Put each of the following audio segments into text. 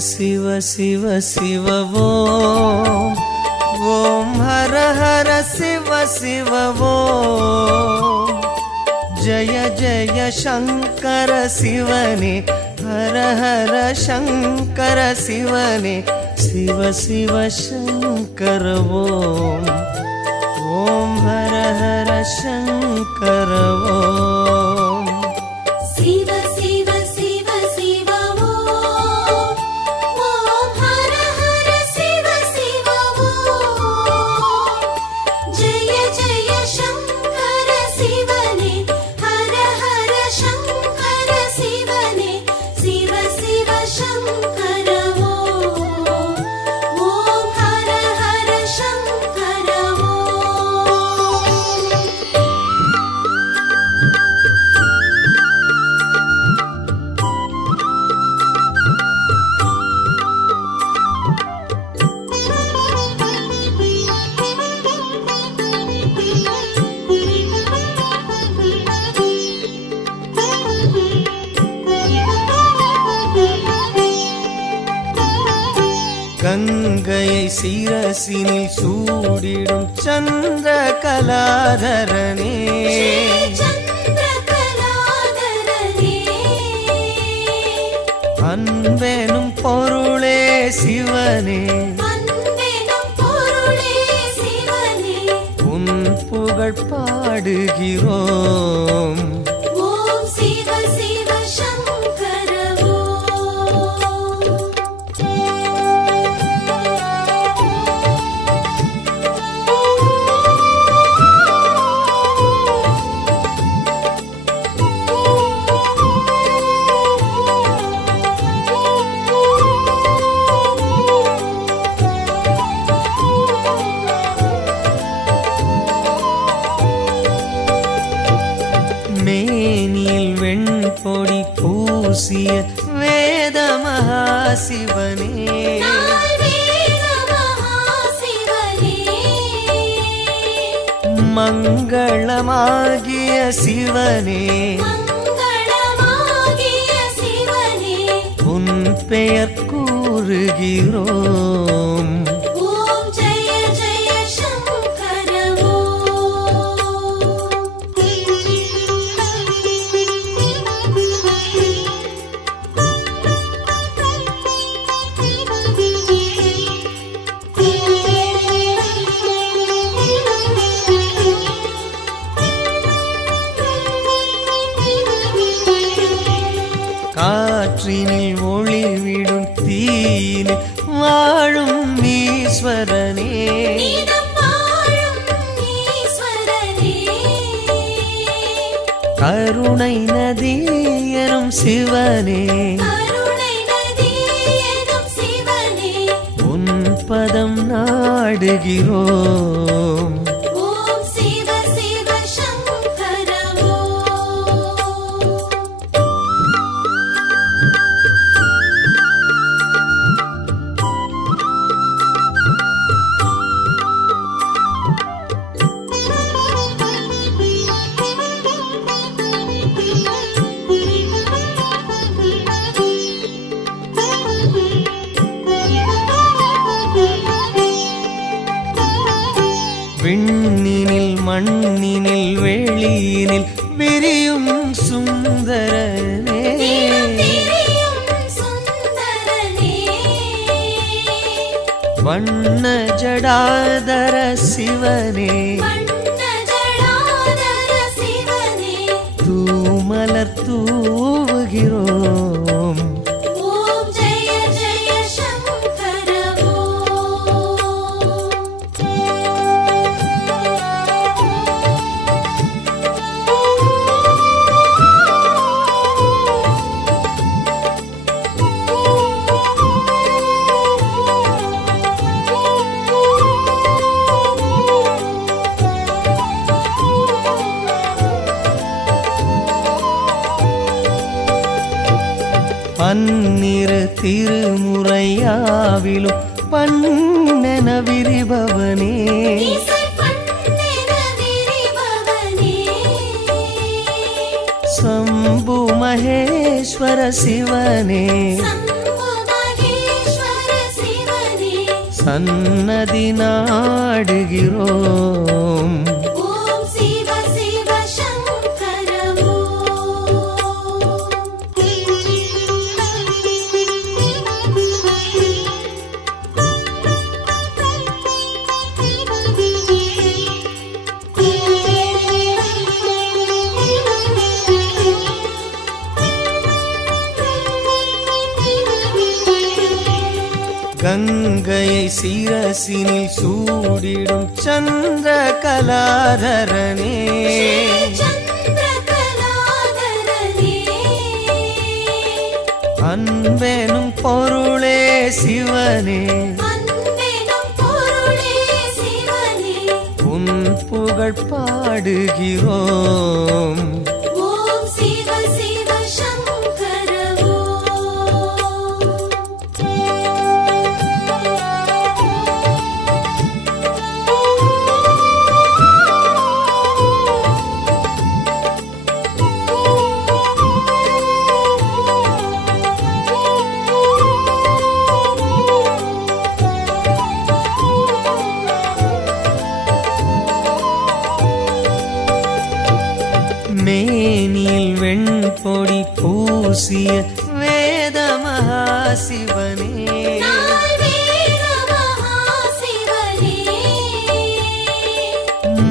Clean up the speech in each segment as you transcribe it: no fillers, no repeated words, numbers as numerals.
शिव शिव शिव ओम ओम हर हर शिव शिव ओम जय जय शंकर शिवने हर हर शंकर शिवने शिव शिव शंकर ओम ओम हर हर शंकर ओम शिव शिव शिव शिव ओम ओम हर हर शिव शिव ओम जय जय शंकर शिवने हर हर शंकर शिवने शिव शिव शंकर ओम ओम हर हर शंकर ओम கங்கையை சிரசினில் சூடிடும் சந்திர கலாதரனே அன்பெனும் பொருளே சிவனே உன் புகழ் பாடுகிறோம் ஓம் சிவ சிவ சங்கர மேனில் வெண்பொடி பூசிய வேத மகாசிவனே மங்களமாகிய சிவனே உன் பெயர் கூறுகிறோம் ஓம் ஜெய ஜெய சங்கர காற்றினில் ஒளிவிடும் தீனில் வாழும் ஈஸ்வரனே கருணை நதியரும் சிவனே உன் பதம் நாடுகிறோம் ஓம் சிவ சிவ சங்கர விண்ணினில் மண்ணினில் வெளியினில் விரியும் சுந்தரனே வண்ண ஜடாதர சிவனே தூமலர் தூவுகிறோம் ஓம் ஜெய ஜெய சங்கர பன்னிரு திருமுறையாவிலும் பண்ணென விரிபவனே சம்பு மகேஸ்வர சிவனே சம்பு மகேஸ்வர சன்னதி நாடுகிறோம். ஓம் சிவ சிவ சங்கர கங்கையை சிரசினில் சூடிடும் சந்திர கலாதரனே, சந்திரகலாதரனே, அன்பெனும் பொருளே சிவனே, அன்பெனும் பொருளே சிவனே, உன் புகழ் பாடுகிறோம். ஓம் சிவ சிவ சங்கர மேனியில் வெண்பொடி பூசிய வேத மகாசிவனே, நால்வேத மகாசிவனே,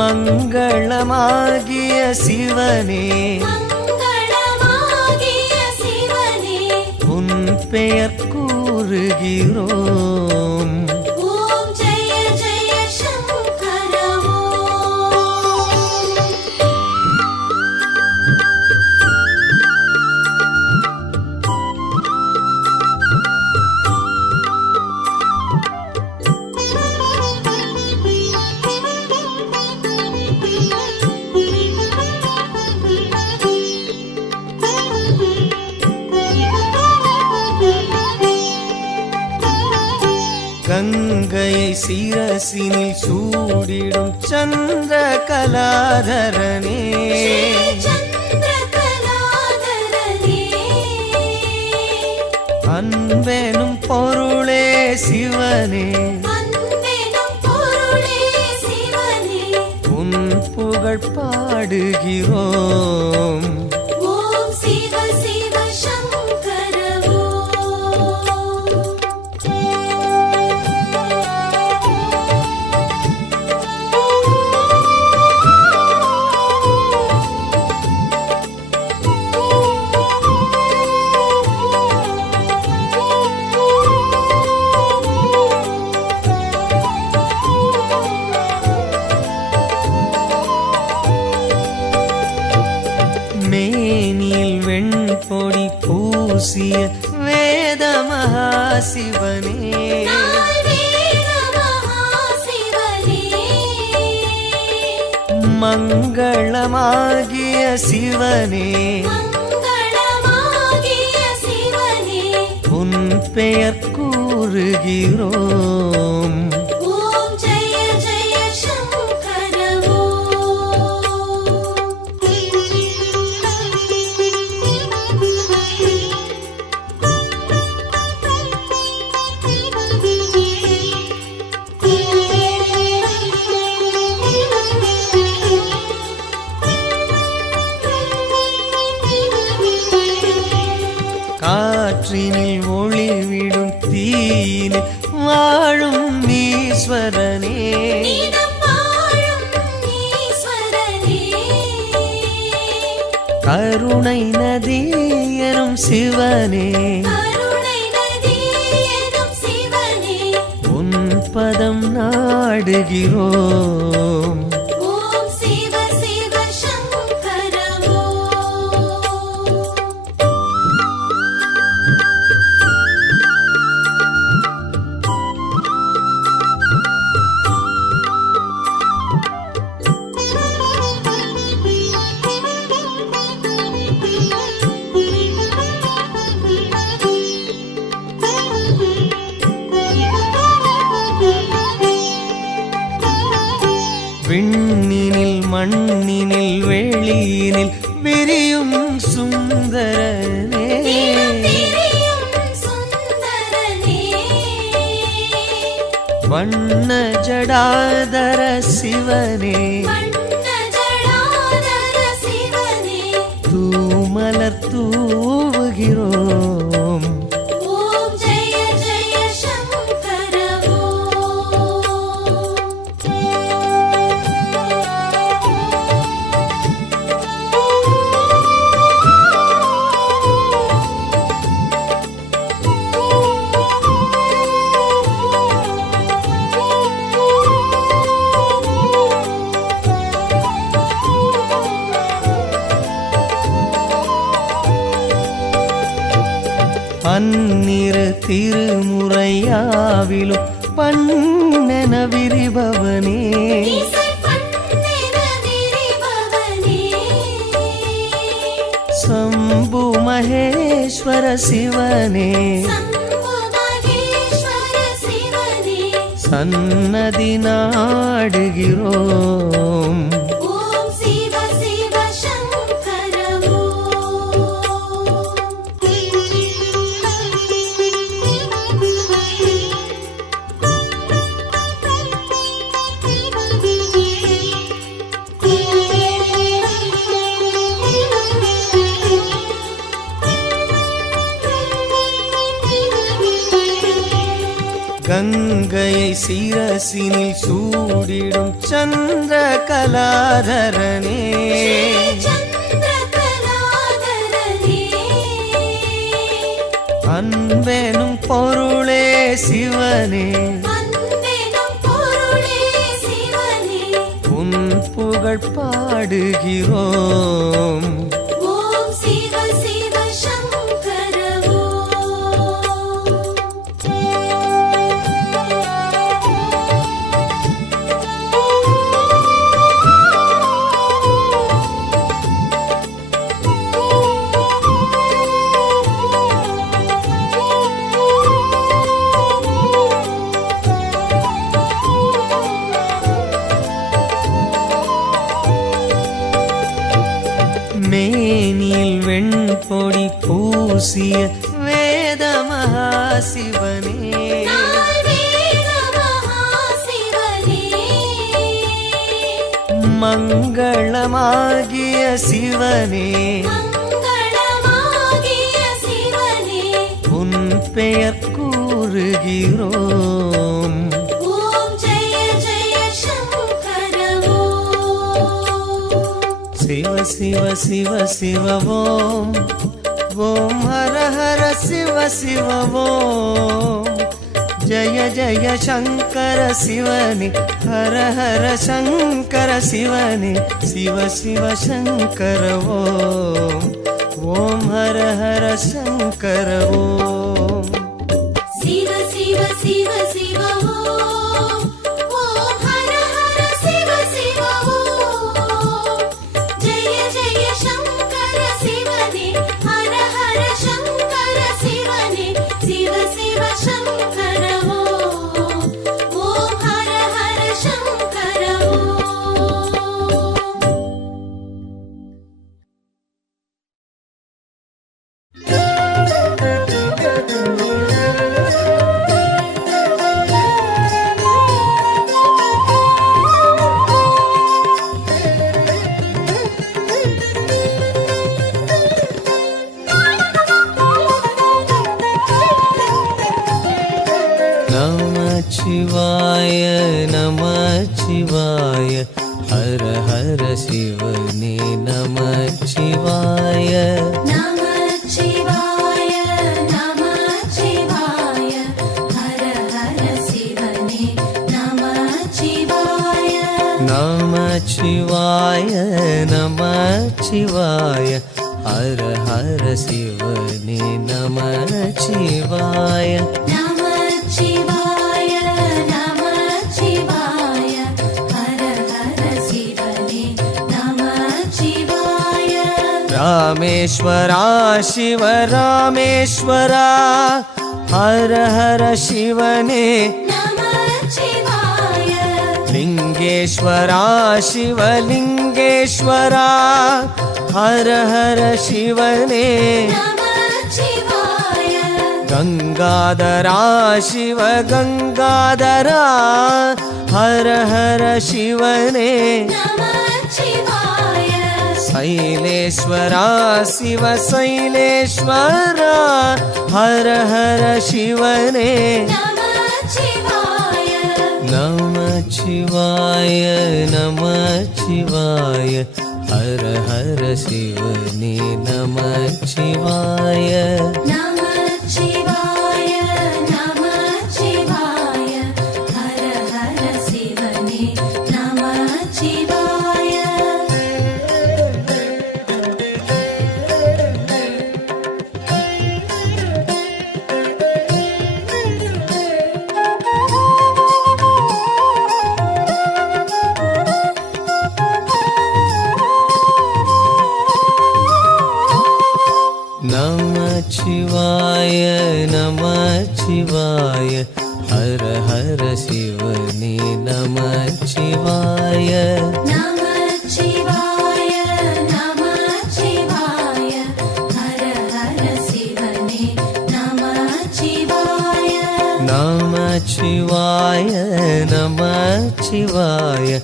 மங்களமாகிய சிவனே, மங்களமாகிய சிவனே, உன் பெயர் கூறுகிறோம். ஓம் ஜெய ஜெய சங்கர கங்கையை சிரசினில் சூடிடும் சந்திர கலாதரனே, சந்திரகலாதரனே, அன்பெனும் பொருளே சிவனே, அன்பெனும் பொருளே சிவனே, உன் புகழ் பாடுகிறோம். ஓம் சிவ சிவ சங்கர மேனியில் வெண்பொடி பூசிய வேத மகாசிவனே, நால்வேத மகாசிவனே, மங்களமாகிய சிவனே, மங்களமாகிய சிவனே, உன் பெயர் கூறுகிறோம். ஓம் ஜெய ஜெய சங்கர காற்றினில் ஒளிவிடும் தீனில் வாழும் ஈஸ்வரனே, நீதம் வாழும் ஈஸ்வரனே, கருணை நதி எனும் சிவனே, கருணை நதி எனும் சிவனே, உன் பதம் நாடுகிறோம். ஓம் சிவ சிவ சங்கர விண்ணினில் மண்ணினில் வெளியினில் விரியும் சுந்தரனே, தினம் திரியும் சுந்தரனே, வண்ண ஜடாதர சிவனே வண்ண ஜடாதர சிவனே தூமலர் தூவுகிறோம். ஓம் ஜெய ஜெய சங்கர ஓம். பன்னிரு திருமுறையாவிலும் பண்ணென விரிபவனே இசை பண்ணென விரிபவனே சம்பு மகேஸ்வர சிவனே சம்பு மகேஸ்வர சிவனே சன்னதி நாடுகிறோம். ஓம் சிவ சிவ சங்கர கங்கையை சிரசினில் சூடிடும் சந்திர கலாதரனே சந்திரகலாதரனே அன்பெனும் பொருளே சிவனே அன்பெனும் பொருளே சிவனே உன் புகழ் பாடுகிறோம். ஓம் சிவ சிவ சங்கர மேனில் வெண்பொடி பூசிய வேத மகாசிவனே நால்வேத மகாசிவனே மங்களமாகிய சிவனே மங்களமாகிய சிவனே உன் பெயர் கூறுகிறோம். ஓம் ஜெய ஜெய சங்கர ஓம். சிவ சிவ சிவ சிவ ஓம் ஓம் ஹர ஹர சிவ சிவ ஓம் ஜய ஜய சங்கர சிவனே ஹர ஹர சங்கர சிவனே சிவ சிவ சங்கர ஓம் ஓம் ஹர ஹர சங்கர ஓம். சிவ சிவ சிவ சிவ ஓம். ஓம் ஹர ஹர சிவ சிவ ஓம். ஜெய ஜெய சங்கர சிவனே ஹர ஹர சங்கர சிவனே சிவ சிவ சங்கர ஓம். ஓம் ஹர ஹர சங்கர ஓம். நமச்சிவாய நமச்சிவாய ஹர ஹர சிவனே நமச்சிவாய நமச்சிவாய நமச்சிவாய ஹர ஹர சிவனே நமச்சிவாய நமச்சிவாய நமச்சிவாய ஹர ஹர சிவனே நமச்சிவாய நமச்சிவாய நமச்சிவாய ஹர ஹர சிவனே நமச்சிவாய ராமேஸ்வரா சிவ ராமேஸ்வரா ஹர ஹர சிவனே நமச்சிவாய லிங்கேஸ்வரா சிவலிங்கேஸ்வரா ஹர ஹர சிவனே நமச்சிவாய गङ्गाधरा शिव गङ्गाधरा हर हर शिवने नमः शिवाय शैलेश्वरा शिव शैलेश्वरा हर हर शिवने नमः शिवाय नमः शिवाय नमः शिवाय हर हर शिवने नमः शिवाय नमः शिवाय नमः शिवाय हर हर शिवने नमः शिवाय नमः शिवाय नमः शिवाय हर हर शिवने नमः शिवाय नमः शिवाय नमः शिवाय हर हर शिवने नमः शिवाय नमः शिवाय नमः शिवाय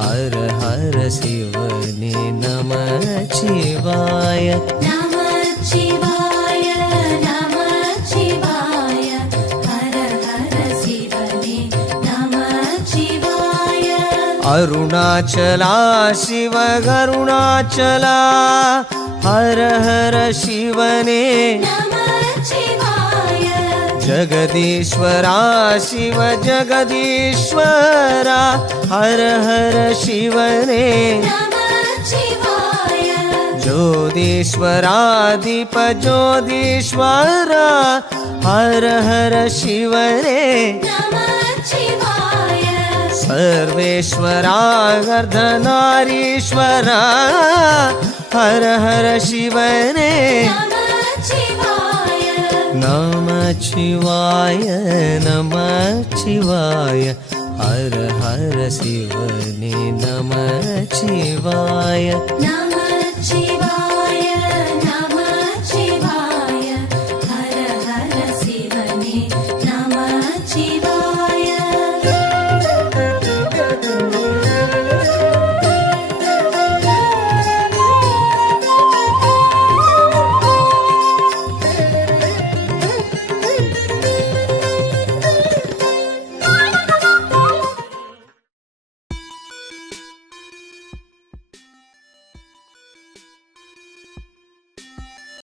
हर हर शिवने नमः शिवाय नमः शिवाय नमः शिवाय हर हर शिवने नमः शिवाय अरुणाचला शिव करुणाचला हर हर शिवने नमः शिवाय जगदीश्वरा शिव जगदीश्वरा हर हर शिवने नमः शिवाय ज्योतिश्वरा दीप ज्योतिश्वरा हर हर शिवने नमः शिवाय सर्वेश्वरा अर्धनारीश्वरा हर हर शिवने नमः शिवाय नमः शिवाय नमः शिवाय हर हर शिवने नमः शिवाय नमः शिवाय